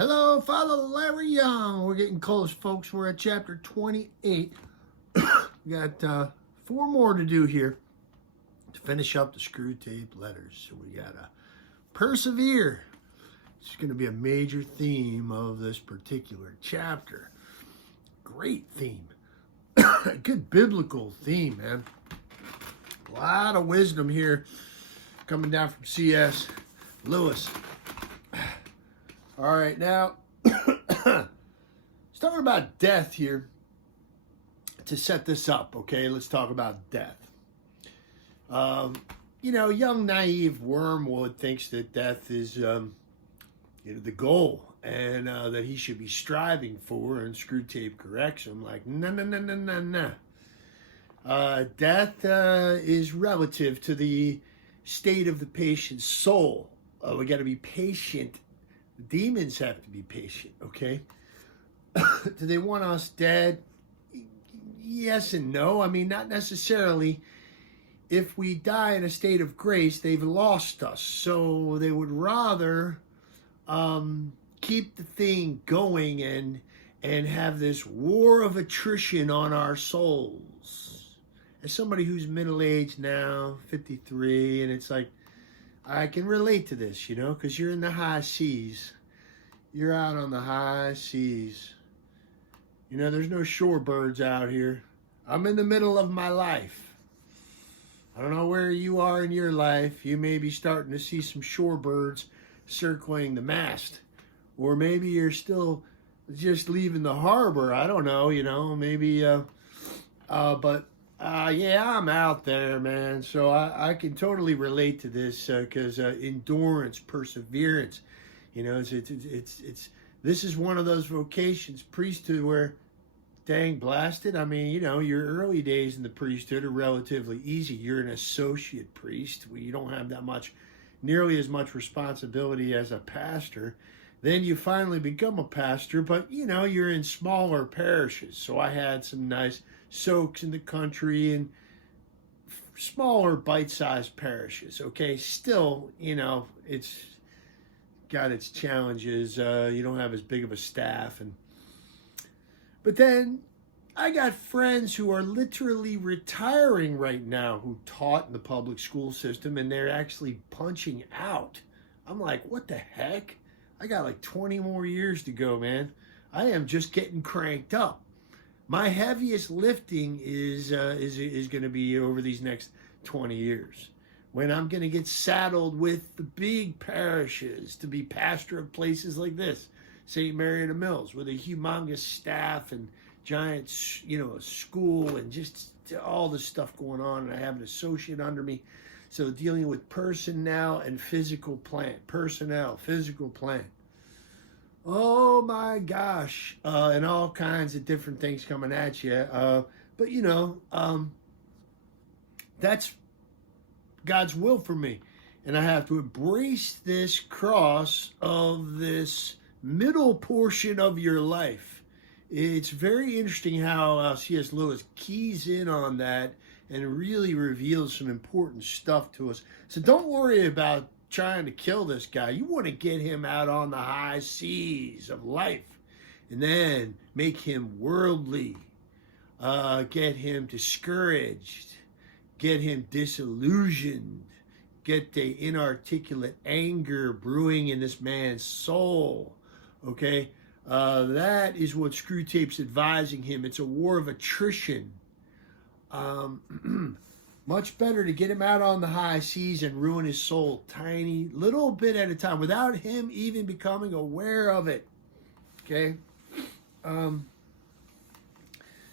Hello, follow Larry Young. We're getting close, folks. We're at chapter 28. We got 4 more to do here to finish up the Screwtape Letters. So we got to persevere. It's going to be a major theme of this particular chapter. Great theme. Good biblical theme, man. A lot of wisdom here coming down from C.S. Lewis. All right, now, let's talk about death here to set this up, okay? Let's talk about death. Young, naive Wormwood thinks that death is, the goal and that he should be striving for, and Screwtape corrects him like, no. Death is relative to the state of the patient's soul. We got to be patient. Demons have to be patient, okay? Do they want us dead? Yes and no. I mean, not necessarily. If we die in a state of grace, they've lost us. So they would rather keep the thing going and have this war of attrition on our souls. As somebody who's middle-aged now, 53, and it's like, I can relate to this, because you're in the high seas. You're out on the high seas. There's no shorebirds out here. I'm in the middle of my life. I don't know where you are in your life. You may be starting to see some shorebirds circling the mast. Or maybe you're still just leaving the harbor. I don't know, maybe, I'm out there, man. So I can totally relate to this because endurance, perseverance, this is one of those vocations, priesthood, where, dang blasted, I mean, your early days in the priesthood are relatively easy. You're an associate priest. You don't have nearly as much responsibility as a pastor. Then you finally become a pastor, but, you're in smaller parishes. So I had some nice soaks in the country and smaller bite-sized parishes, okay? Still, it's got its challenges. You don't have as big of a staff. But then I got friends who are literally retiring right now who taught in the public school system, and they're actually punching out. I'm like, what the heck? I got like 20 more years to go, man. I am just getting cranked up. My heaviest lifting is going to be over these next 20 years, when I'm going to get saddled with the big parishes to be pastor of places like this, St. Mary of the Mills, with a humongous staff and giant, school and just all this stuff going on. And I have an associate under me. So dealing with personnel and physical plant. Personnel, physical plant. Oh my gosh. And all kinds of different things coming at you. But that's God's will for me. And I have to embrace this cross of this middle portion of your life. It's very interesting how C.S. Lewis keys in on that and really reveals some important stuff to us. So don't worry about trying to kill this guy. You want to get him out on the high seas of life and then make him worldly, get him discouraged, get him disillusioned, get the inarticulate anger brewing in this man's soul, okay? That is what Screwtape's advising him. It's a war of attrition. Much better to get him out on the high seas and ruin his soul tiny, little bit at a time, without him even becoming aware of it, okay?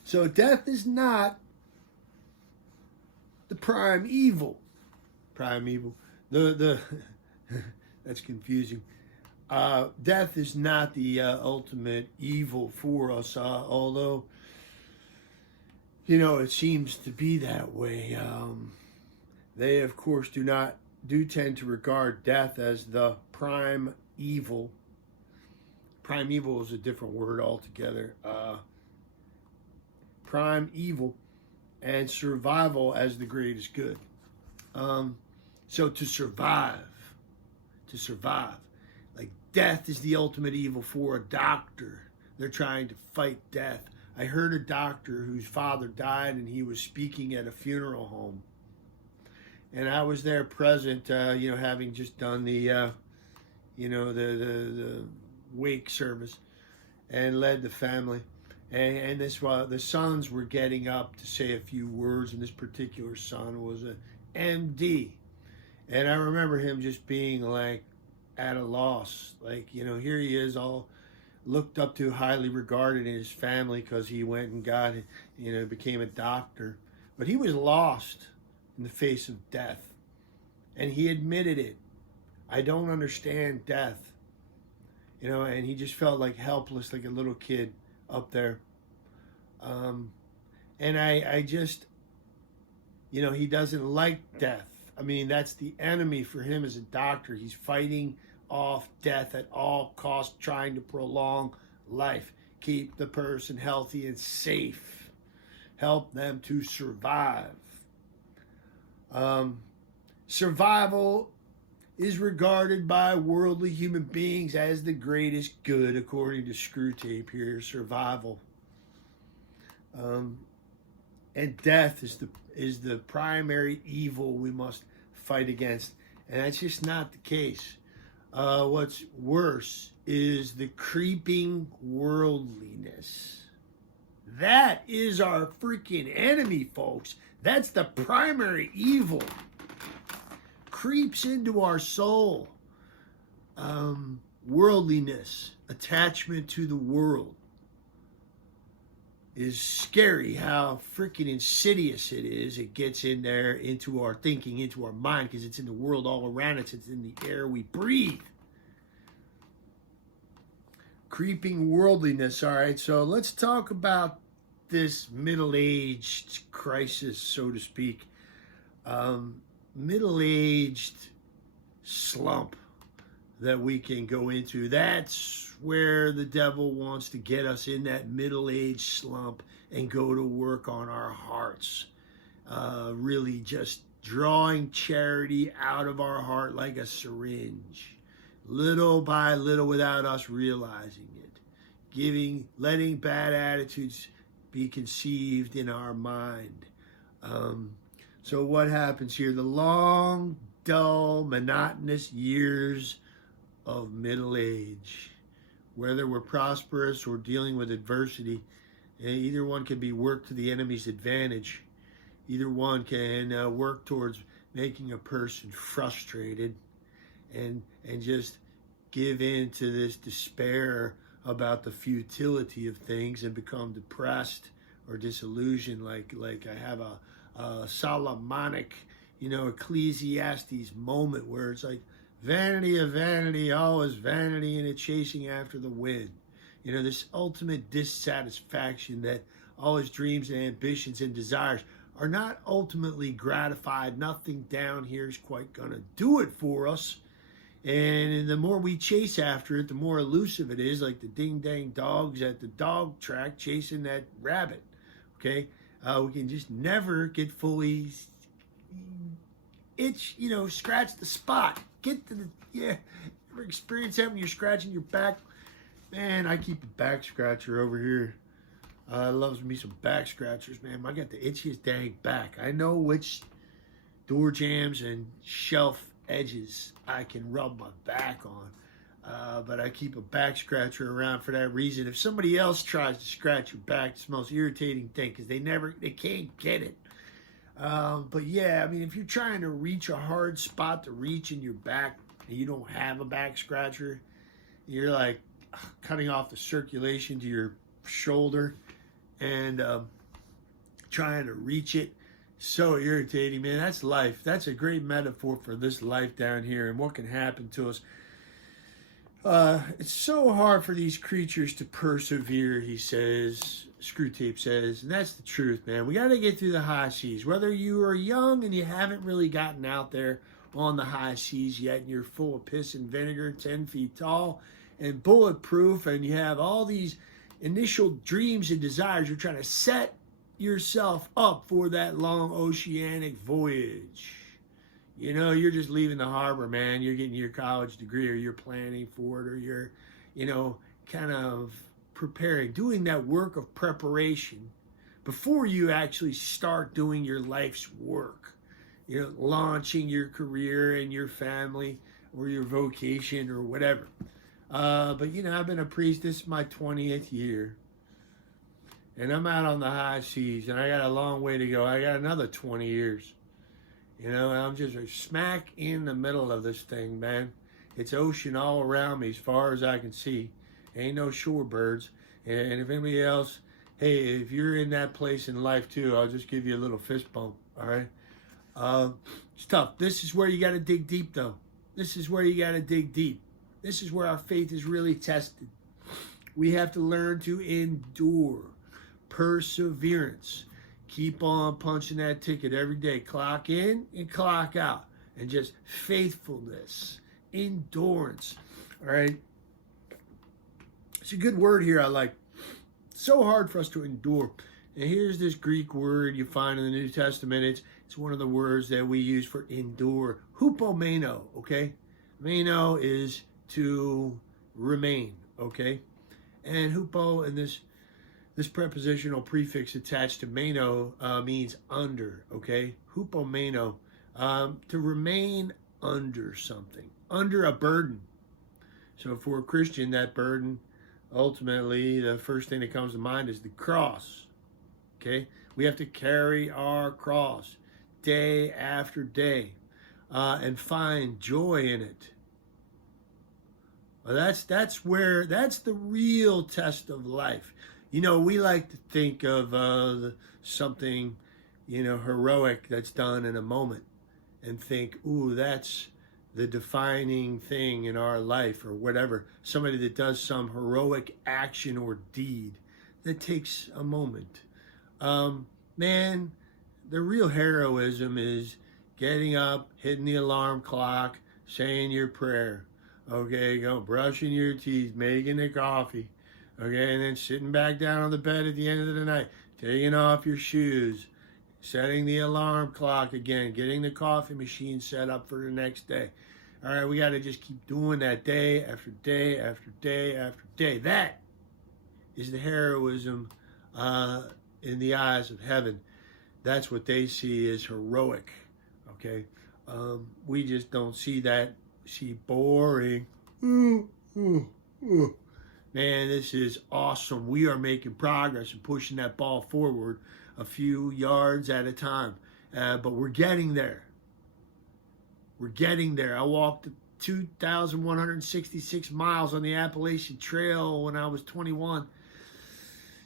So death is not the prime evil. Prime evil. The that's confusing. Death is not the ultimate evil for us, although, it seems to be that way. They, of course, do tend to regard death as the prime evil. Prime evil is a different word altogether. Prime evil, and survival as the greatest good. So to survive, like death is the ultimate evil for a doctor. They're trying to fight death. I heard a doctor whose father died and he was speaking at a funeral home. And I was there present, having just done the wake service and led the family. And this the sons were getting up to say a few words, and this particular son was a MD. And I remember him just being like at a loss. Like, here he is, all looked up to, highly regarded in his family because he went and got, became a doctor. But he was lost in the face of death. And he admitted it. I don't understand death. And he just felt like helpless, like a little kid up there. And I just, he doesn't like death. I mean, that's the enemy for him as a doctor. He's fighting off death at all costs, trying to prolong life, keep the person healthy and safe, help them to survive. Survival is regarded by worldly human beings as the greatest good, according to Screwtape here, survival. And death is the primary evil we must fight against. And that's just not the case. What's worse is the creeping worldliness. That is our freaking enemy, folks. That's the primary evil. Creeps into our soul. Worldliness, attachment to the world. Is scary how freaking insidious it is. It gets in there into our thinking, into our mind, because it's in the world all around us. It's in the air we breathe. Creeping worldliness. All right, so let's talk about this middle-aged crisis, so to speak. Middle-aged slump that we can go into. That's where the devil wants to get us, in that middle-aged slump, and go to work on our hearts. Really just drawing charity out of our heart like a syringe, little by little, without us realizing it. Letting bad attitudes be conceived in our mind. So what happens here? The long, dull, monotonous years of middle age, whether we're prosperous or dealing with adversity, either one can be worked to the enemy's advantage. Either one can work towards making a person frustrated and just give in to this despair about the futility of things and become depressed or disillusioned. Like I have a Solomonic, Ecclesiastes moment where it's like, vanity of vanity, all is vanity, and it's chasing after the wind. This ultimate dissatisfaction that all his dreams and ambitions and desires are not ultimately gratified. Nothing down here is quite going to do it for us. And the more we chase after it, the more elusive it is, like the ding-dang dogs at the dog track chasing that rabbit, okay? We can just never get fully scratch the spot. Get to ever experience that when you're scratching your back? Man, I keep a back scratcher over here. Loves me some back scratchers, man. I got the itchiest dang back. I know which door jambs and shelf edges I can rub my back on. But I keep a back scratcher around for that reason. If somebody else tries to scratch your back, it's the most irritating thing because they can't get it. But yeah, I mean, if you're trying to reach a hard spot to reach in your back and you don't have a back scratcher, you're like cutting off the circulation to your shoulder and trying to reach it. So irritating, man. That's life. That's a great metaphor for this life down here and what can happen to us. It's so hard for these creatures to persevere, he says. Screwtape says, and that's the truth, man. We got to get through the high seas. Whether you are young and you haven't really gotten out there on the high seas yet, and you're full of piss and vinegar, 10 feet tall, and bulletproof, and you have all these initial dreams and desires, you're trying to set yourself up for that long oceanic voyage. You know, you're just leaving the harbor, man. You're getting your college degree, or you're planning for it, or you're, you know, kind of preparing, doing that work of preparation before you actually start doing your life's work. You know, launching your career and your family or your vocation or whatever. But, you know, I've been a priest. This is my 20th year. And I'm out on the high seas, and I got a long way to go. I got another 20 years. You know, I'm just smack in the middle of this thing, man. It's ocean all around me as far as I can see. Ain't no shorebirds. And if anybody else, hey, if you're in that place in life too, I'll just give you a little fist bump, all right? It's tough. This is where you got to dig deep, though. This is where you got to dig deep. This is where our faith is really tested. We have to learn to endure. Perseverance. Keep on punching that ticket every day. Clock in and clock out. And just faithfulness. Endurance. All right. It's a good word here I like. It's so hard for us to endure. And here's this Greek word you find in the New Testament. It's one of the words that we use for endure. Hupomeno, okay? Meno is to remain, okay? And hupo and this prepositional prefix attached to meno means under, okay? Hupomeno, to remain under something, under a burden. So for a Christian, that burden, ultimately, the first thing that comes to mind is the cross, okay? We have to carry our cross day after day and find joy in it. Well, that's the real test of life. You know, we like to think of something, you know, heroic that's done in a moment and think, ooh, that's the defining thing in our life or whatever. Somebody that does some heroic action or deed that takes a moment. Man, the real heroism is getting up, hitting the alarm clock, saying your prayer. Okay, go brushing your teeth, making the coffee. Okay, and then sitting back down on the bed at the end of the night, taking off your shoes, setting the alarm clock again, getting the coffee machine set up for the next day. All right, we got to just keep doing that day after day after day after day. That is the heroism in the eyes of heaven. That's what they see as heroic. Okay, we just don't see that. See, boring. Man, this is awesome. We are making progress and pushing that ball forward a few yards at a time. But we're getting there. We're getting there. I walked 2,166 miles on the Appalachian Trail when I was 21.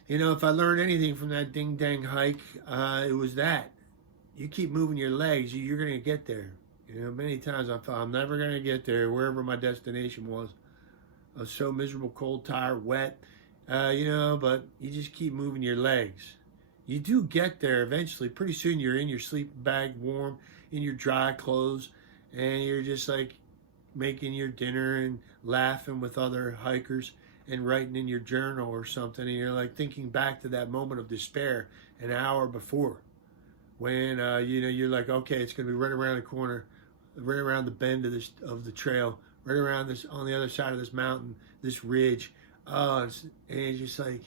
You know, if I learned anything from that ding-dang hike, it was that. You keep moving your legs, you're going to get there. You know, many times I thought I'm never going to get there, wherever my destination was. I was so miserable, cold, tired, wet, you know, but you just keep moving your legs. You do get there eventually. Pretty soon you're in your sleeping bag, warm, in your dry clothes, and you're just like making your dinner and laughing with other hikers and writing in your journal or something, and you're like thinking back to that moment of despair an hour before when, you know, you're like, okay, it's going to be right around the corner, right around the bend of the trail, right around this, on the other side of this mountain, this ridge. And it's just like,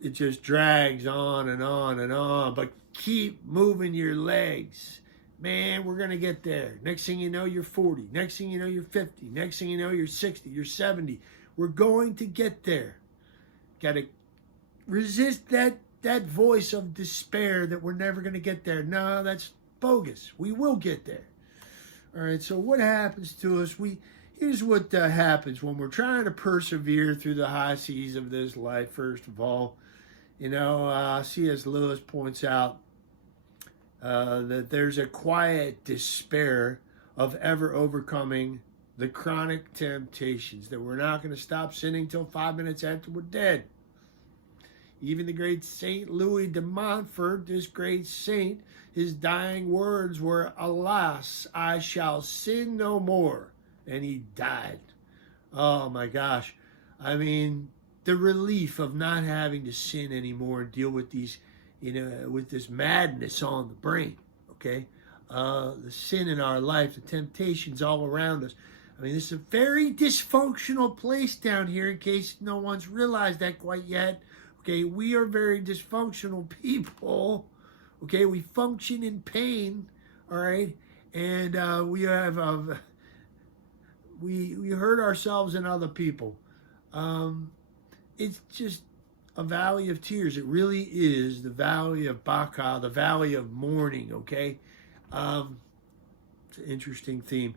it just drags on and on and on, but keep moving your legs. Man, we're going to get there. Next thing you know, you're 40. Next thing you know, you're 50. Next thing you know, you're 60. You're 70. We're going to get there. Got to resist that voice of despair that we're never going to get there. No, that's bogus. We will get there. All right, so what happens to us? Here's what happens when we're trying to persevere through the high seas of this life. First of all, you know, C.S. Lewis points out that there's a quiet despair of ever overcoming the chronic temptations, that we're not going to stop sinning till 5 minutes after we're dead. Even the great Saint Louis de Montfort, this great saint, his dying words were, "Alas, I shall sin no more." And he died. Oh my gosh. I mean, the relief of not having to sin anymore and deal with these, you know, with this madness on the brain, okay? the sin in our life, the temptations all around us. I mean, this is a very dysfunctional place down here, in case no one's realized that quite yet. Okay, we are very dysfunctional people. Okay, we function in pain, all right? And we have, we hurt ourselves and other people. It's just a valley of tears. It really is the valley of Baca, the valley of mourning, okay? It's an interesting theme.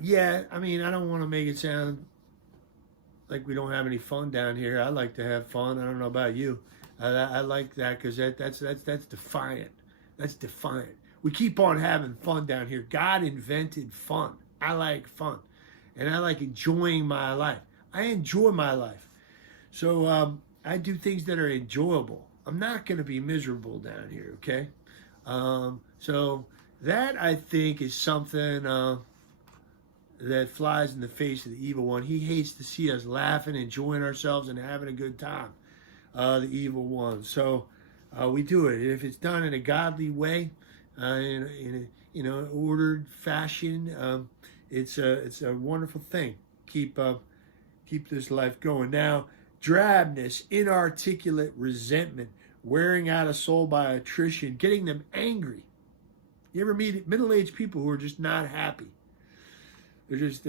Yeah, I mean, I don't want to make it sound like we don't have any fun down here. I like to have fun. I don't know about you. I like that because that's defiant. That's defiant. We keep on having fun down here. God invented fun. I like fun. And I like enjoying my life. I enjoy my life. So I do things that are enjoyable. I'm not going to be miserable down here, okay? So that, I think, is something that flies in the face of the evil one. He hates to see us laughing, enjoying ourselves, and having a good time, the evil one. So we do it. If it's done in a godly way, in a ordered fashion, it's a wonderful thing. Keep this life going. Now, drabness, inarticulate resentment, wearing out a soul by attrition, getting them angry. You ever meet middle-aged people who are just not happy? They're just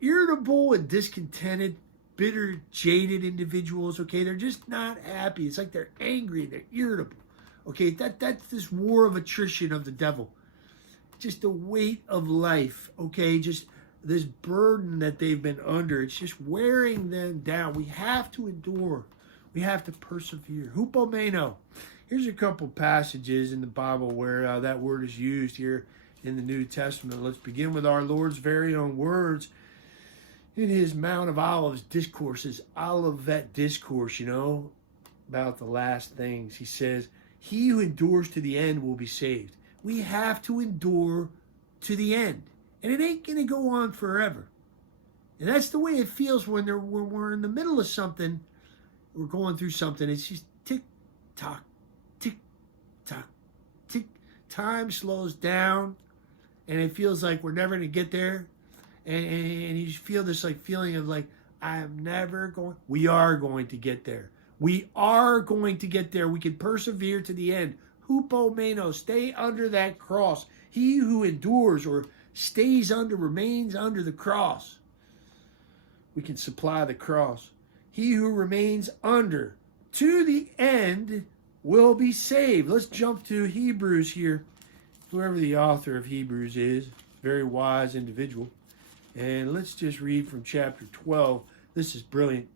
irritable and discontented, bitter, jaded individuals. Okay, they're just not happy. It's like they're angry, they're irritable. Okay, that's this war of attrition of the devil. Just the weight of life. Okay, just this burden that they've been under. It's just wearing them down. We have to endure. We have to persevere. Hupomeno. Here's a couple passages in the Bible where that word is used here in the New Testament. Let's begin with our Lord's very own words in his Mount of Olives discourses, Olivet discourse, about the last things. He says, he who endures to the end will be saved. We have to endure to the end. And it ain't going to go on forever. And that's the way it feels when we're in the middle of something. We're going through something. It's just tick-tock, tick-tock, tick. Time slows down. And it feels like we're never going to get there. And you feel this feeling of I am never going. We are going to get there. We are going to get there. We can persevere to the end. Hupomeno, stay under that cross. He who endures or stays under, remains under the cross. We can supply the cross. He who remains under to the end will be saved. Let's jump to Hebrews here. Whoever the author of Hebrews is, very wise individual. And let's just read from chapter 12. This is brilliant.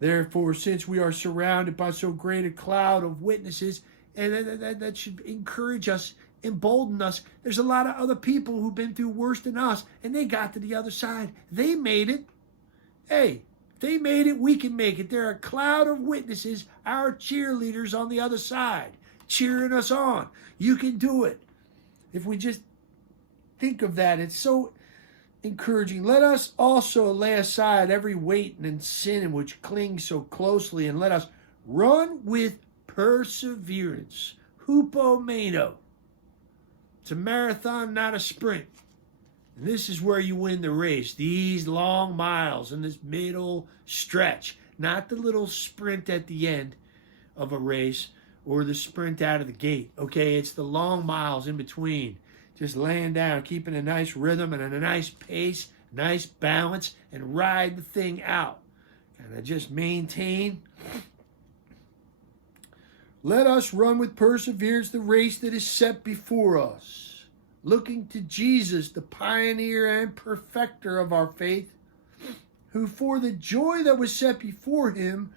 Therefore, since we are surrounded by so great a cloud of witnesses, and that should encourage us, embolden us. There's a lot of other people who've been through worse than us, and they got to the other side. They made it. Hey, they made it, we can make it. There are a cloud of witnesses, our cheerleaders on the other side, cheering us on. You can do it. If we just think of that, it's so encouraging. Let us also lay aside every weight and sin which clings so closely, and let us run with perseverance. Hupomeno. It's a marathon, not a sprint. And this is where you win the race. These long miles in this middle stretch. Not the little sprint at the end of a race or the sprint out of the gate. Okay, it's the long miles in between. Just laying down, keeping a nice rhythm and a nice pace, nice balance, and ride the thing out. Kind of just maintain. Let us run with perseverance the race that is set before us, looking to Jesus, the pioneer and perfecter of our faith, who for the joy that was set before him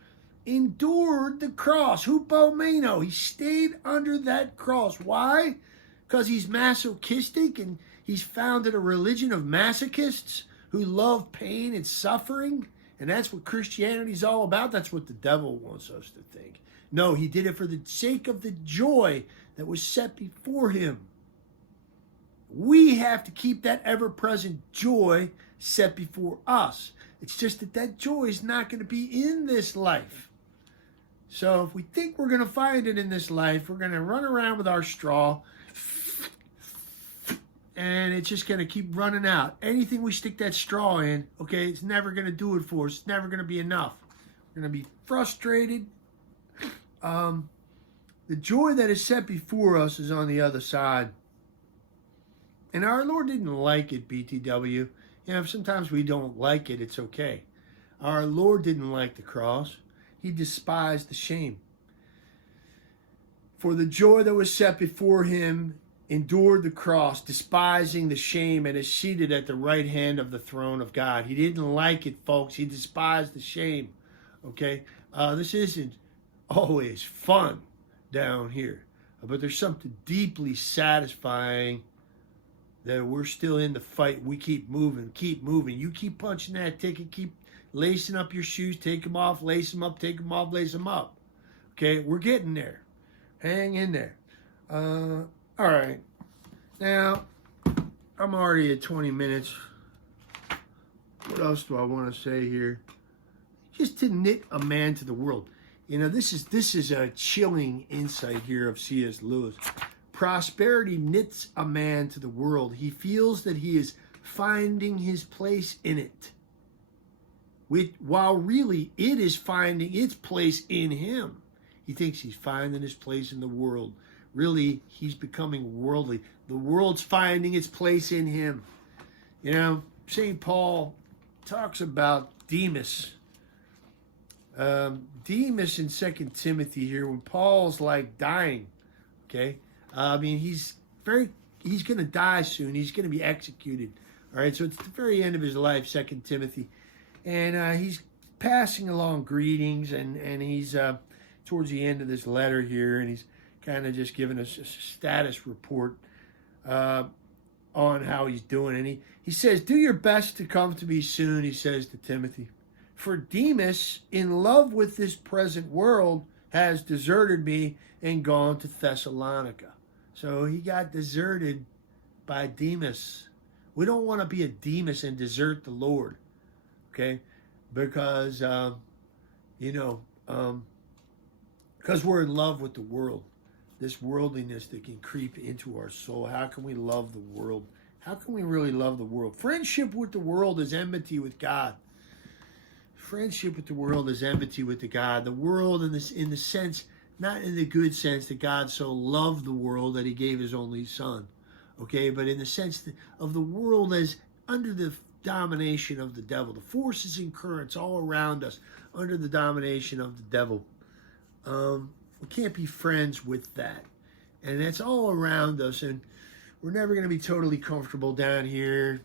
endured the cross. Hupomeno. He stayed under that cross. Why? Because he's masochistic and he's founded a religion of masochists who love pain and suffering. And that's what Christianity's all about. That's what the devil wants us to think. No, he did it for the sake of the joy that was set before him. We have to keep that ever-present joy set before us. It's just that joy is not going to be in this life. So if we think we're going to find it in this life, we're going to run around with our straw and it's just going to keep running out. Anything we stick that straw in, okay, it's never going to do it for us. It's never going to be enough. We're going to be frustrated. The joy that is set before us is on the other side. And our Lord didn't like it, BTW. You know, if sometimes we don't like it, it's okay. Our Lord didn't like the cross. He despised the shame. For the joy that was set before him endured the cross, despising the shame, and is seated at the right hand of the throne of God. He didn't like it, folks. He despised the shame. Okay? This isn't always fun down here. But there's something deeply satisfying that we're still in the fight. We keep moving, keep moving. You keep punching that ticket, keep lacing up your shoes, take them off, lace them up, take them off, lace them up. Okay? We're getting there. Hang in there. All right. Now, I'm already at 20 minutes. What else do I want to say here? Just to knit a man to the world. You know, this is a chilling insight here of C.S. Lewis. Prosperity knits a man to the world. He feels that he is finding his place in it, while really it is finding its place in him. He thinks he's finding his place in the world. Really, he's becoming worldly. The world's finding its place in him. You know, St. Paul talks about Demas. Demas in 2 Timothy here, when Paul's like dying, okay? I mean, he's going to die soon. He's going to be executed. All right, so it's the very end of his life, 2 Timothy. And he's passing along greetings, and he's towards the end of this letter here, and he's kind of just giving us a status report on how he's doing. And he says, do your best to come to me soon, he says to Timothy. For Demas, in love with this present world, has deserted me and gone to Thessalonica. So he got deserted by Demas. We don't want to be a Demas and desert the Lord, okay? Because, because we're in love with the world. This worldliness that can creep into our soul. How can we love the world? How can we really love the world? Friendship with the world is enmity with God. Friendship with the world is enmity with the God. The world in the sense, not in the good sense that God so loved the world that he gave his only son. Okay, but in the sense of the world as under the domination of the devil. The forces and currents all around us under the domination of the devil. We can't be friends with that. And that's all around us. And we're never going to be totally comfortable down here.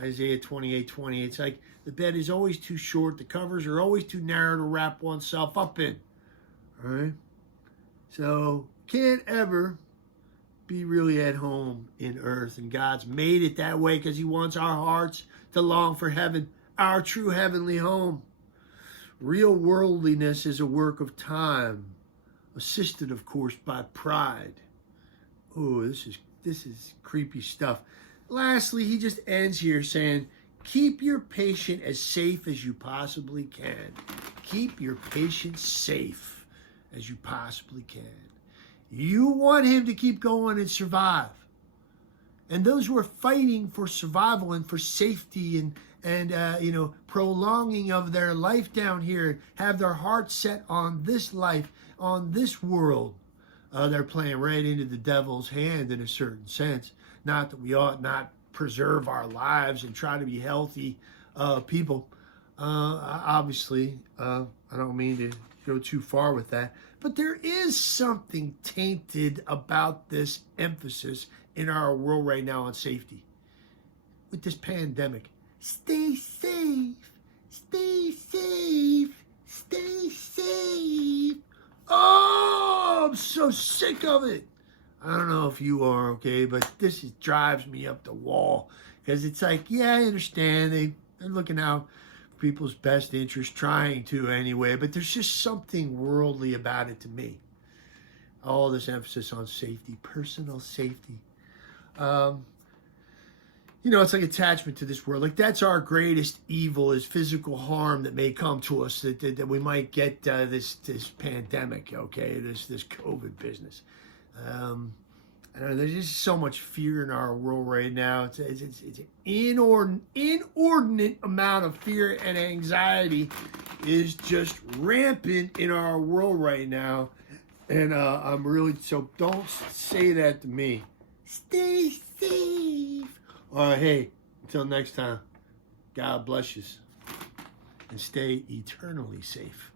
Isaiah 28:20. It's like the bed is always too short. The covers are always too narrow to wrap oneself up in. All right? So can't ever be really at home in earth. And God's made it that way because he wants our hearts to long for heaven, our true heavenly home. Real worldliness is a work of time, assisted, of course, by pride. Oh, this is creepy stuff. Lastly, he just ends here saying, keep your patient as safe as you possibly can. Keep your patient safe as you possibly can. You want him to keep going and survive. And those who are fighting for survival and for safety and prolonging of their life down here, have their hearts set on this life, on this world, they're playing right into the devil's hand in a certain sense. Not that we ought not preserve our lives and try to be healthy people. Obviously, I don't mean to go too far with that. But there is something tainted about this emphasis in our world right now on safety. With this pandemic. Stay safe. Stay safe. Stay safe. Oh, I'm so sick of it. I don't know if you are, okay, but this drives me up the wall. Because it's like, yeah, I understand. They're looking out for people's best interest, trying to anyway. But there's just something worldly about it to me. All this emphasis on safety, personal safety. It's like attachment to this world. Like that's our greatest evil is physical harm that may come to us, that we might get this pandemic, okay, this COVID business. I don't know, there's just so much fear in our world right now. It's an inordinate amount of fear and anxiety is just rampant in our world right now. And I'm really, so don't say that to me. Stay safe. Hey, until next time, God bless you. And stay eternally safe.